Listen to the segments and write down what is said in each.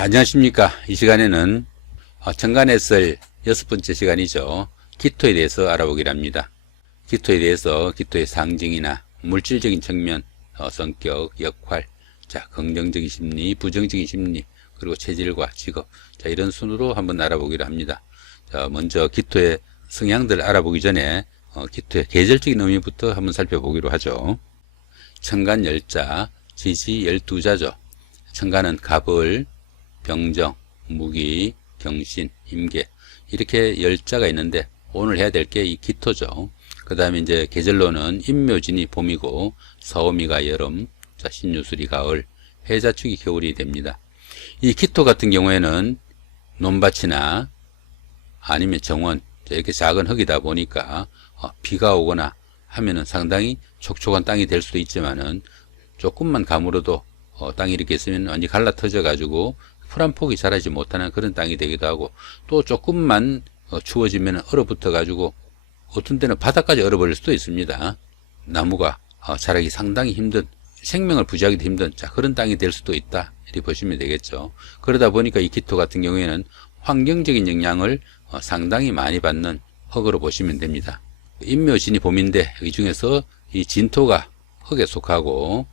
자, 안녕하십니까. 이 시간에는 천간에 쓸 6번째 시간이죠. 기토에 대해서 알아보기로 합니다. 기토에 대해서 기토의 상징이나 물질적인 측면, 성격, 역할, 자, 긍정적인 심리, 부정적인 심리, 그리고 체질과 직업, 자, 이런 순으로 한번 알아보기로 합니다. 자, 먼저 기토의 성향들을 알아보기 전에 기토의 계절적인 의미부터 한번 살펴보기로 하죠. 천간 열자, 지지 12자죠. 천간은 갑을, 병정, 무기, 경신, 임계 이렇게 열자가 있는데 오늘 해야 될 게 이 기토죠. 그 다음에 이제 계절로는 임묘진이 봄이고 서오미가 여름, 자, 신유술이 가을, 해자축이 겨울이 됩니다. 이 기토 같은 경우에는 논밭이나 아니면 정원 이렇게 작은 흙이다 보니까 비가 오거나 하면은 상당히 촉촉한 땅이 될 수도 있지만은 조금만 가물어도 땅이 이렇게 있으면 완전히 갈라터져 가지고 풀 한 폭이 자라지 못하는 그런 땅이 되기도 하고, 또 조금만 추워지면 얼어붙어 가지고 어떤 때는 바닥까지 얼어버릴 수도 있습니다. 나무가 자라기 상당히 힘든, 생명을 부지하기도 힘든, 자, 그런 땅이 될 수도 있다 이렇게 보시면 되겠죠. 그러다 보니까 이 기토 같은 경우에는 환경적인 영향을 상당히 많이 받는 흙으로 보시면 됩니다. 임묘진이 봄인데 이 중에서 이 진토가 흙에 속하고,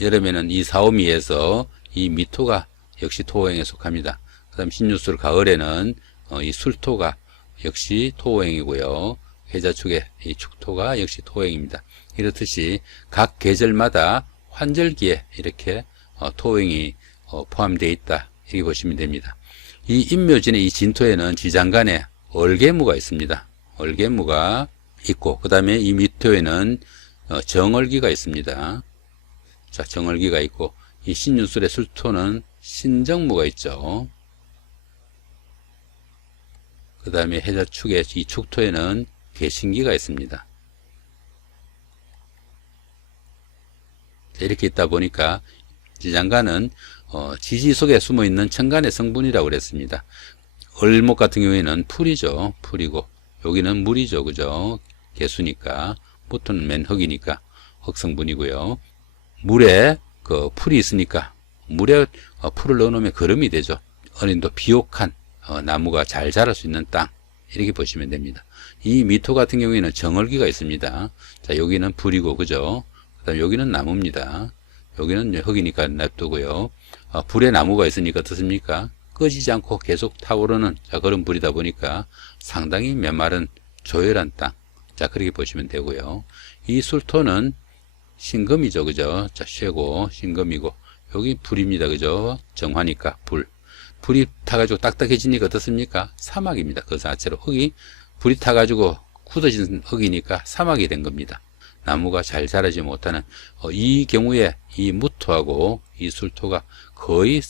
여름에는 이 사오미에서 이 미토가 역시 토호행에 속합니다. 그 다음 신유술 가을에는 이 술토가 역시 토호행이고요. 해자축의 이 축토가 역시 토호행입니다. 이렇듯이 각 계절마다 환절기에 이렇게 토호행이 포함되어 있다 이렇게 보시면 됩니다. 이 임묘진의 이 진토에는 지장간에 얼개무가 있습니다. 얼개무가 있고, 그 다음에 이 미토에는 정얼기가 있습니다. 자, 정얼기가 있고, 이 신유술의 술토는 신정무가 있죠. 그 다음에 해자축의 이 축토에는 개신기가 있습니다. 자, 이렇게 있다 보니까 지장간은 지지 속에 숨어있는 천간의 성분이라고 그랬습니다. 얼목 같은 경우에는 풀이죠. 풀이고, 여기는 물이죠. 그죠? 개수니까, 무토는 맨 흙이니까 흙성분이고요. 물에 그 풀이 있으니까 물에 풀을 넣어놓으면 거름이 되죠. 어린도 비옥한 나무가 잘 자랄 수 있는 땅 이렇게 보시면 됩니다. 이 미토 같은 경우에는 정얼기가 있습니다. 자, 여기는 불이고, 그죠? 그다음 여기는 나무입니다. 여기는 흙이니까 냅두고요. 불에 나무가 있으니까 어떻습니까? 꺼지지 않고 계속 타오르는, 자, 그런 불이다 보니까 상당히 메마른 조열한 땅, 자, 그렇게 보시면 되고요. 이 술토는 신금이죠. 그죠? 자, 쇠고 신금이고, 여기 불입니다. 그죠? 정화니까 불. 불이 타가지고 딱딱해지니까 어떻습니까? 사막입니다. 그 자체로 흙이 불이 타가지고 굳어진 흙이니까 사막이 된 겁니다. 나무가 잘 자라지 못하는, 이 경우에 이 무토하고 이 술토가 거의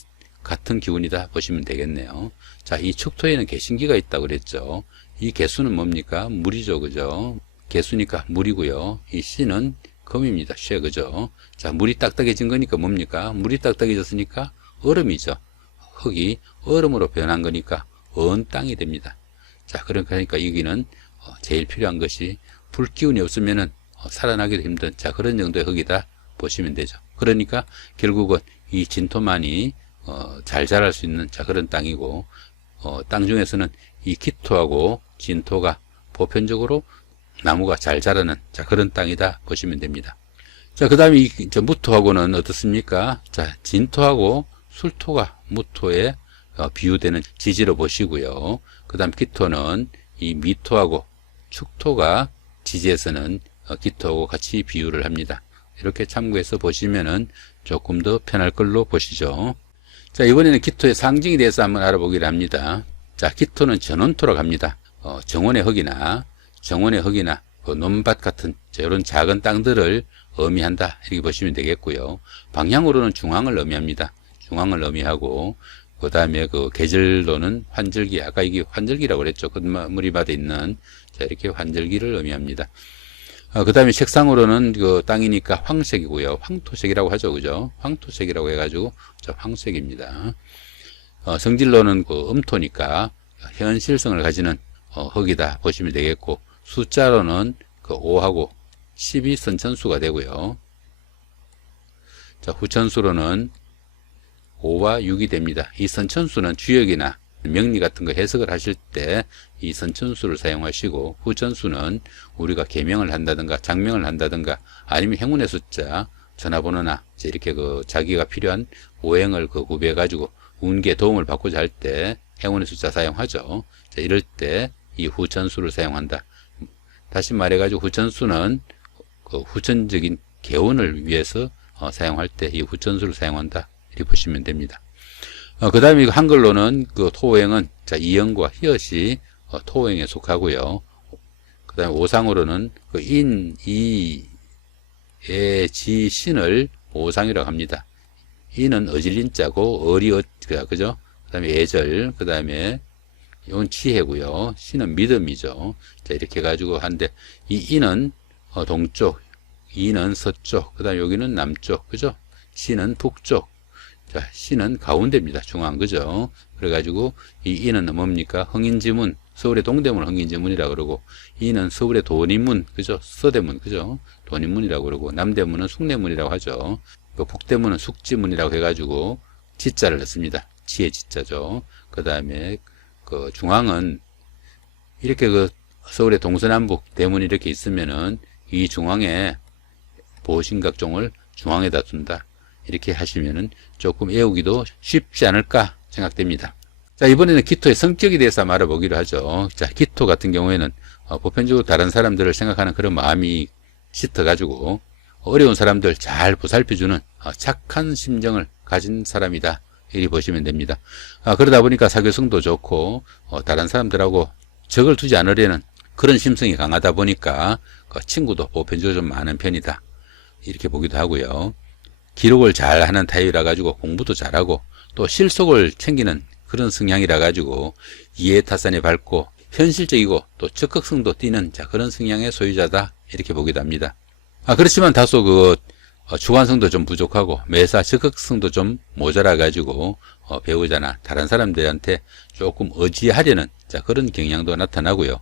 같은 기운이다 보시면 되겠네요. 자, 이 축토에는 개신기가 있다고 그랬죠. 이 개수는 뭡니까? 물이죠. 그죠? 개수니까 물이고요. 이 씨는 금입니다. 쇠, 그죠? 자, 물이 딱딱해진 거니까 뭡니까? 물이 딱딱해졌으니까 얼음이죠. 흙이 얼음으로 변한 거니까 언 땅이 됩니다. 자, 그러니까 여기는 제일 필요한 것이 불기운이 없으면은 살아나기도 힘든, 자, 그런 정도의 흙이다 보시면 되죠. 그러니까 결국은 이 진토만이 잘 자랄 수 있는, 자, 그런 땅이고, 땅 중에서는 이 기토하고 진토가 보편적으로 나무가 잘 자라는, 자, 그런 땅이다 보시면 됩니다. 자, 그 다음에 저 무토하고는 어떻습니까? 자, 진토하고 술토가 무토에 비유되는 지지로 보시고요. 그 다음 기토는 이 미토하고 축토가 지지에서는 기토하고 같이 비유를 합니다. 이렇게 참고해서 보시면은 조금 더 편할 걸로 보시죠. 자, 이번에는 기토의 상징에 대해서 한번 알아보기로 합니다. 자, 기토는 전원토라고 합니다. 정원의 흙이나 그 논밭 같은 이런 작은 땅들을 의미한다 이렇게 보시면 되겠고요. 방향으로는 중앙을 의미합니다. 중앙을 의미하고, 그 다음에 그 계절로는 환절기, 아까 이게 환절기라고 그랬죠. 끝무늬밭에 있는, 자, 이렇게 환절기를 의미합니다. 그 다음에 색상으로는 그 땅이니까 황색이고요. 황토색이라고 하죠. 그죠? 황토색이라고 해가지고 저 황색입니다. 성질로는 그 음토니까 현실성을 가지는 흙이다 보시면 되겠고, 숫자로는 그 5하고 10이 선천수가 되고요. 자, 후천수로는 5와 6이 됩니다. 이 선천수는 주역이나 명리 같은 거 해석을 하실 때 이 선천수를 사용하시고, 후천수는 우리가 계명을 한다든가 장명을 한다든가 아니면 행운의 숫자, 전화번호나 이렇게 자기가 필요한 오행을 구비해 가지고 운기에 도움을 받고자 할 때 행운의 숫자 사용하죠. 자, 이럴 때 이 후천수를 사용한다. 다시 말해 가지고 후천수는 후천적인 개운을 위해서 사용할 때 이 후천수를 사용한다, 이렇게 보시면 됩니다. 그 다음에 한글로는 토오행은 이영과 희엇이 토오행에 속하고요. 그 다음에 오상으로는 인, 이, 에, 지, 신을 오상이라고 합니다. 인은 어질린자고 그죠? 그 다음에 예절, 그 다음에 이건 지혜고요. 신은 믿음이죠. 자, 이렇게 해가지고 한데, 이 인은 동쪽, 이는 서쪽, 그 다음에 여기는 남쪽, 그죠? 신은 북쪽. 자, 신은 가운데입니다. 중앙, 그죠? 그래가지고, 이 인은 뭡니까? 흥인지문, 서울의 동대문 흥인지문이라고 그러고, 이는 서울의 도니문, 그죠? 서대문, 그죠? 도니문이라고 그러고, 남대문은 숭례문이라고 하죠. 북대문은 숙지문이라고 해가지고, 지자를 넣습니다. 지혜 지자죠. 그 다음에, 중앙은, 이렇게 서울의 동서남북 대문이 이렇게 있으면은, 이 중앙에 보신각종을 중앙에다 둔다. 이렇게 하시면은 조금 외우기도 쉽지 않을까 생각됩니다. 자, 이번에는 기토의 성격에 대해서 알아보기로 하죠. 자, 기토 같은 경우에는 보편적으로 다른 사람들을 생각하는 그런 마음이 짙어가지고 어려운 사람들 잘 보살펴주는 착한 심정을 가진 사람이다, 이렇게 보시면 됩니다. 그러다 보니까 사교성도 좋고 다른 사람들하고 적을 두지 않으려는 그런 심성이 강하다 보니까 친구도 보편적으로 좀 많은 편이다, 이렇게 보기도 하고요. 기록을 잘 하는 타입이라 가지고 공부도 잘하고 또 실속을 챙기는 그런 성향이라 가지고 이해타산이 밝고 현실적이고 또 적극성도 띠는 그런 성향의 소유자다, 이렇게 보기도 합니다. 그렇지만 다소 주관성도 좀 부족하고 매사 적극성도 좀 모자라 가지고 배우자나 다른 사람들한테 조금 의지하려는 그런 경향도 나타나고요.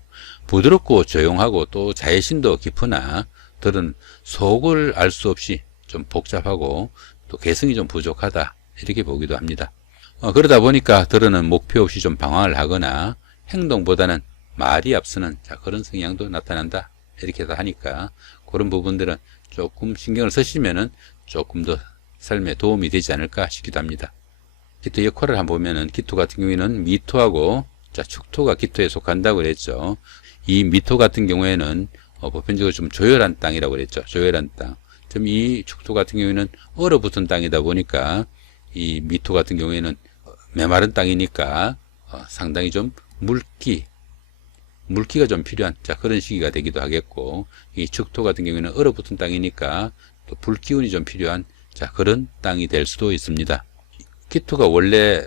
부드럽고 조용하고 또 자애심도 깊으나 들은 속을 알 수 없이 좀 복잡하고 또 개성이 좀 부족하다, 이렇게 보기도 합니다. 그러다 보니까 들어는 목표 없이 좀 방황을 하거나 행동보다는 말이 앞서는 그런 성향도 나타난다, 이렇게 다 하니까 그런 부분들은 조금 신경을 쓰시면은 조금 더 삶에 도움이 되지 않을까 싶기도 합니다. 기토 역할을 한번 보면은 기토 같은 경우에는 미토하고 축토가 기토에 속한다고 그랬죠. 이 미토 같은 경우에는 보편적으로 좀 조열한 땅이라고 그랬죠. 조열한 땅. 이 축토 같은 경우에는 얼어붙은 땅이다 보니까 이 미토 같은 경우에는 메마른 땅이니까 상당히 좀 물기가 좀 필요한 그런 시기가 되기도 하겠고, 이 축토 같은 경우에는 얼어붙은 땅이니까 또 불기운이 좀 필요한 그런 땅이 될 수도 있습니다. 기토가 원래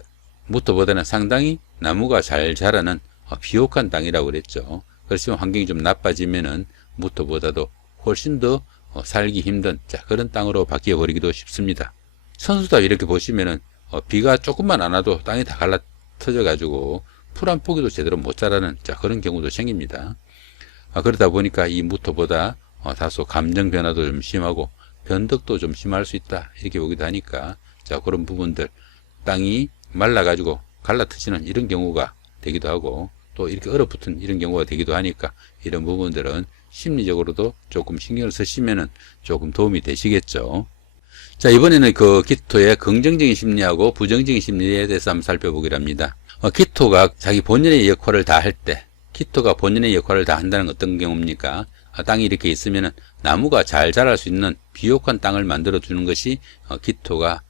무토보다는 상당히 나무가 잘 자라는 비옥한 땅이라고 그랬죠. 그렇지만 환경이 좀 나빠지면은 무토보다도 훨씬 더 살기 힘든 그런 땅으로 바뀌어 버리기도 쉽습니다. 선수답 이렇게 보시면은 비가 조금만 안 와도 땅이 다 갈라터져 가지고 풀 한 포기도 제대로 못 자라는 그런 경우도 생깁니다. 그러다 보니까 이 무토보다 다소 감정 변화도 좀 심하고 변덕도 좀 심할 수 있다, 이렇게 보기도 하니까 그런 부분들, 땅이 말라 가지고 갈라터지는 이런 경우가 되기도 하고 또 이렇게 얼어붙은 이런 경우가 되기도 하니까 이런 부분들은 심리적으로도 조금 신경을 쓰시면은 조금 도움이 되시겠죠. 자, 이번에는 기토의 긍정적인 심리하고 부정적인 심리에 대해서 한번 살펴보기로 합니다. 기토가 자기 본연의 역할을 다 할 때, 기토가 본연의 역할을 다 한다는 건 어떤 경우입니까? 땅이 이렇게 있으면은 나무가 잘 자랄 수 있는 비옥한 땅을 만들어 주는 것이 기토가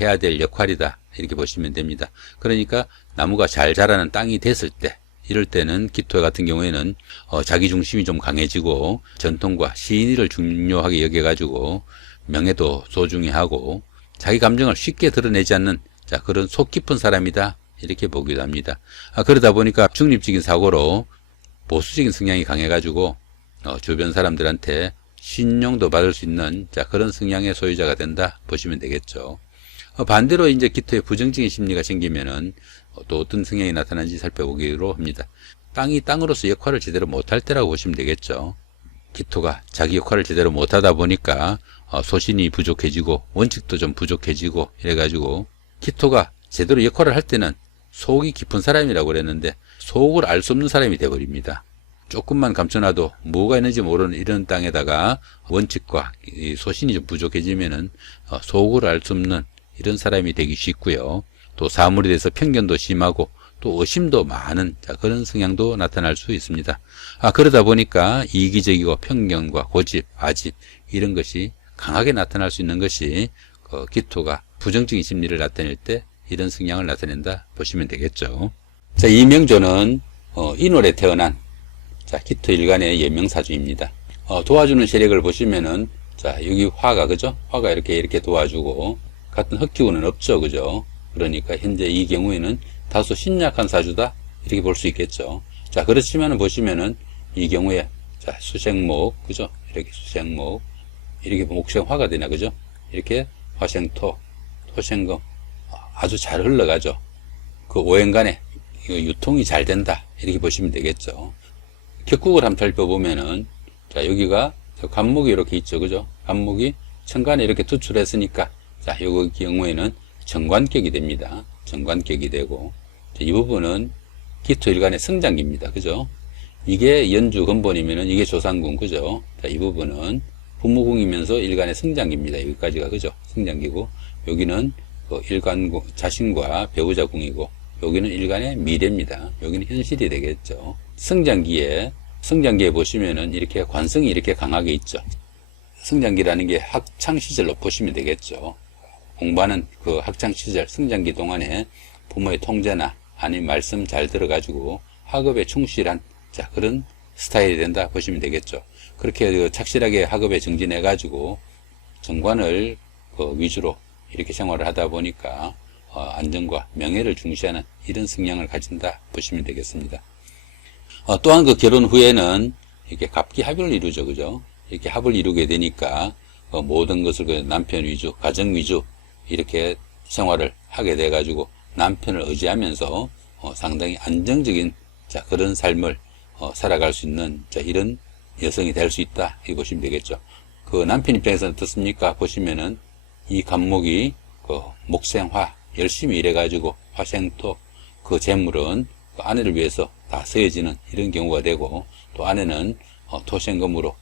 해야 될 역할이다, 이렇게 보시면 됩니다. 그러니까 나무가 잘 자라는 땅이 됐을 때, 이럴 때는 기토 같은 경우에는 자기 중심이 좀 강해지고 전통과 신의를 중요하게 여겨가지고 명예도 소중히 하고 자기 감정을 쉽게 드러내지 않는 그런 속 깊은 사람이다, 이렇게 보기도 합니다. 그러다 보니까 중립적인 사고로 보수적인 성향이 강해가지고 주변 사람들한테 신용도 받을 수 있는 그런 성향의 소유자가 된다, 보시면 되겠죠. 반대로 이제 기토의 부정적인 심리가 생기면은 또 어떤 성향이 나타나는지 살펴보기로 합니다. 땅이 땅으로서 역할을 제대로 못할 때라고 보시면 되겠죠. 기토가 자기 역할을 제대로 못하다 보니까 소신이 부족해지고 원칙도 좀 부족해지고 이래가지고 기토가 제대로 역할을 할 때는 속이 깊은 사람이라고 그랬는데 속을 알 수 없는 사람이 되어버립니다. 조금만 감춰놔도 뭐가 있는지 모르는 이런 땅에다가 원칙과 이 소신이 좀 부족해지면은 속을 알 수 없는 이런 사람이 되기 쉽고요. 또 사물에 대해서 편견도 심하고 또 의심도 많은 그런 성향도 나타날 수 있습니다. 그러다 보니까 이기적이고 편견과 고집, 아집 이런 것이 강하게 나타날 수 있는 것이 기토가 부정적인 심리를 나타낼 때 이런 성향을 나타낸다 보시면 되겠죠. 자, 이 명조는 인월에 태어난 기토 일간의 예명사주입니다. 도와주는 세력을 보시면은 자, 여기 화가 그죠? 화가 이렇게 도와주고 같은 흑기운은 없죠, 그죠? 그러니까 현재 이 경우에는 다소 신약한 사주다 이렇게 볼 수 있겠죠. 자, 그렇지만은 보시면은 이 경우에 자, 수생목 그죠? 이렇게 수생목 이렇게 목생화가 되나 그죠? 이렇게 화생토, 토생금 아주 잘 흘러가죠. 그 오행간에 유통이 잘 된다 이렇게 보시면 되겠죠. 격국을 한번 살펴보면은 자, 여기가 간목이 이렇게 있죠, 그죠? 간목이 천간에 이렇게 투출했으니까 자, 요 경우에는 정관격이 됩니다. 정관격이 되고 자, 이 부분은 기토일간의 성장기입니다, 그죠? 이게 연주 근본이면은 이게 조상궁, 그죠? 자, 이 부분은 부모궁이면서 일간의 성장기입니다. 여기까지가 그죠? 성장기고 여기는 일간궁 자신과 배우자 궁이고 여기는 일간의 미래입니다. 여기는 현실이 되겠죠. 성장기에 보시면은 이렇게 관성이 이렇게 강하게 있죠. 성장기라는 게 학창시절로 보시면 되겠죠. 공부하는 그 학창시절 성장기 동안에 부모의 통제나 아니면 말씀 잘 들어가지고 학업에 충실한 자, 그런 스타일이 된다 보시면 되겠죠. 그렇게 착실하게 학업에 정진해가지고 정관을 위주로 이렇게 생활을 하다 보니까 안정과 명예를 중시하는 이런 성향을 가진다 보시면 되겠습니다. 또한 그 결혼 후에는 이렇게 갑기합을 이루죠, 그죠? 이렇게 합을 이루게 되니까 모든 것을 그 남편 위주, 가정 위주 이렇게 생활을 하게 돼가지고 남편을 의지하면서 상당히 안정적인 자, 그런 삶을 살아갈 수 있는 자, 이런 여성이 될 수 있다 이렇게 보시면 되겠죠. 그 남편 입장에서는 어떻습니까? 보시면은 이 간목이 목생화 열심히 일해가지고 화생토 그 재물은 그 아내를 위해서 다 쓰여지는 이런 경우가 되고 또 아내는 토생금으로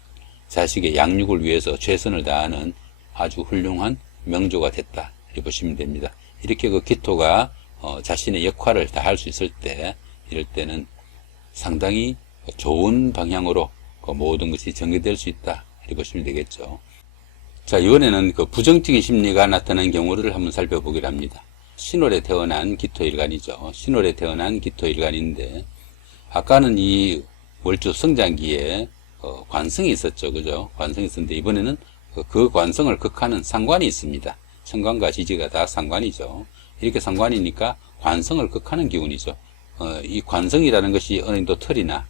자식의 양육을 위해서 최선을 다하는 아주 훌륭한 명조가 됐다 이렇게 보시면 됩니다. 이렇게 그 기토가 자신의 역할을 다 할 수 있을 때 이럴 때는 상당히 좋은 방향으로 모든 것이 전개될 수 있다 이렇게 보시면 되겠죠. 자, 이번에는 그 부정적인 심리가 나타나는 경우를 한번 살펴보기로 합니다. 신월에 태어난 기토일간이죠. 신월에 태어난 기토일간인데 아까는 이 월주 성장기에 관성이 있었죠, 그죠? 관성이 있었는데 이번에는 그 관성을 극하는 상관이 있습니다. 천간과 지지가 다 상관이죠. 이렇게 상관이니까 관성을 극하는 기운이죠. 이 관성이라는 것이 어느 정도 틀이나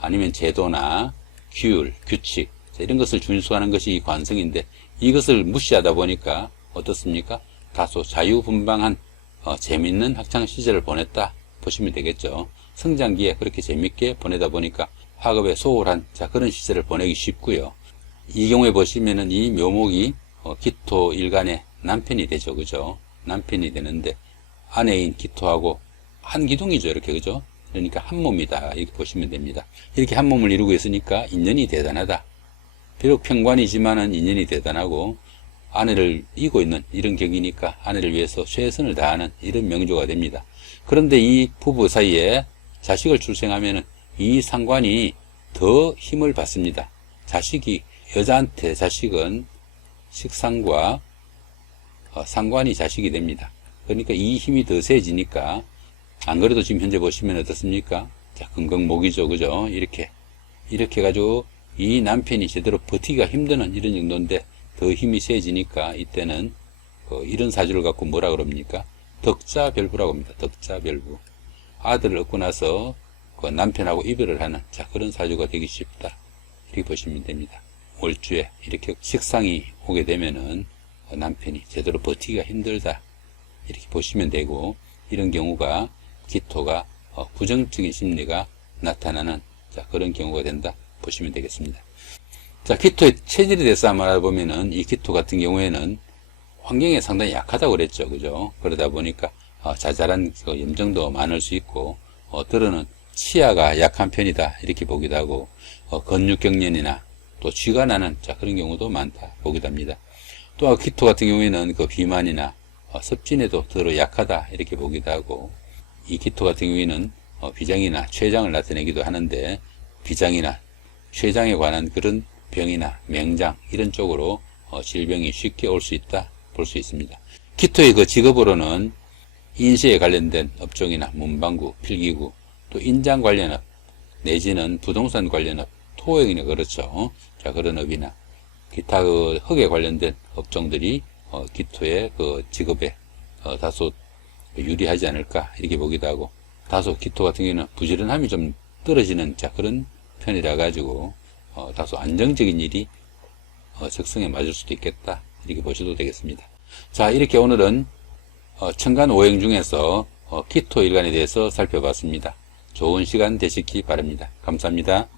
아니면 제도나 규율, 규칙 이런 것을 준수하는 것이 이 관성인데 이것을 무시하다 보니까 어떻습니까? 다소 자유분방한 재밌는 학창시절을 보냈다 보시면 되겠죠. 성장기에 그렇게 재밌게 보내다 보니까 학업에 소홀한 자, 그런 시절을 보내기 쉽고요. 이 경우에 보시면은 이 묘목이 기토 일간의 남편이 되죠, 그죠? 남편이 되는데 아내인 기토하고 한 기둥이죠, 이렇게, 그죠? 그러니까 한 몸이다 이렇게 보시면 됩니다. 이렇게 한 몸을 이루고 있으니까 인연이 대단하다. 비록 평관이지만은 인연이 대단하고 아내를 이고 있는 이런 격이니까 아내를 위해서 최선을 다하는 이런 명조가 됩니다. 그런데 이 부부 사이에 자식을 출생하면은 이 상관이 더 힘을 받습니다. 자식이 여자한테 자식은 식상과 상관이 자식이 됩니다. 그러니까 이 힘이 더 세지니까 안 그래도 지금 현재 보시면 어떻습니까? 자, 금강목이죠, 그죠? 이렇게 가지고 이 남편이 제대로 버티기가 힘드는 이런 정도인데 더 힘이 세지니까 이때는 이런 사주를 갖고 뭐라 그럽니까? 덕자별부라고 합니다. 덕자별부. 아들을 얻고 나서 그 남편하고 이별을 하는 자, 그런 사주가 되기 쉽다 이렇게 보시면 됩니다. 월주에 이렇게 식상이 오게 되면은 남편이 제대로 버티기가 힘들다 이렇게 보시면 되고 이런 경우가 기토가 부정적인 심리가 나타나는 자, 그런 경우가 된다 보시면 되겠습니다. 자, 기토의 체질에 대해서 한번 알아보면은 이 기토 같은 경우에는 환경에 상당히 약하다고 그랬죠. 그죠? 그러다 보니까 자잘한 그 염증도 많을 수 있고, 들어는 치아가 약한 편이다 이렇게 보기도 하고, 근육경련이나 또 쥐가 나는 그런 경우도 많다 보기도 합니다. 또 키토 같은 경우에는 그 비만이나 습진에도 더러 약하다 이렇게 보기도 하고, 이 키토 같은 경우에는 비장이나 췌장을 나타내기도 하는데, 비장이나 췌장에 관한 그런 병이나 맹장 이런 쪽으로 질병이 쉽게 올 수 있다 볼 수 있습니다. 키토의 그 직업으로는 인쇄에 관련된 업종이나 문방구, 필기구, 또 인장 관련업 내지는 부동산 관련업, 토목이나 그렇죠. 자, 그런 업이나 기타 그 흙에 관련된 업종들이 키토의 그 직업에 다소 유리하지 않을까 이렇게 보기도 하고, 다소 키토 같은 경우는 부지런함이 좀 떨어지는 그런 편이라 가지고 다소 안정적인 일이 적성에 맞을 수도 있겠다 이렇게 보셔도 되겠습니다. 자, 이렇게 오늘은 천간 오행 중에서 키토 일간에 대해서 살펴봤습니다. 좋은 시간 되시기 바랍니다. 감사합니다.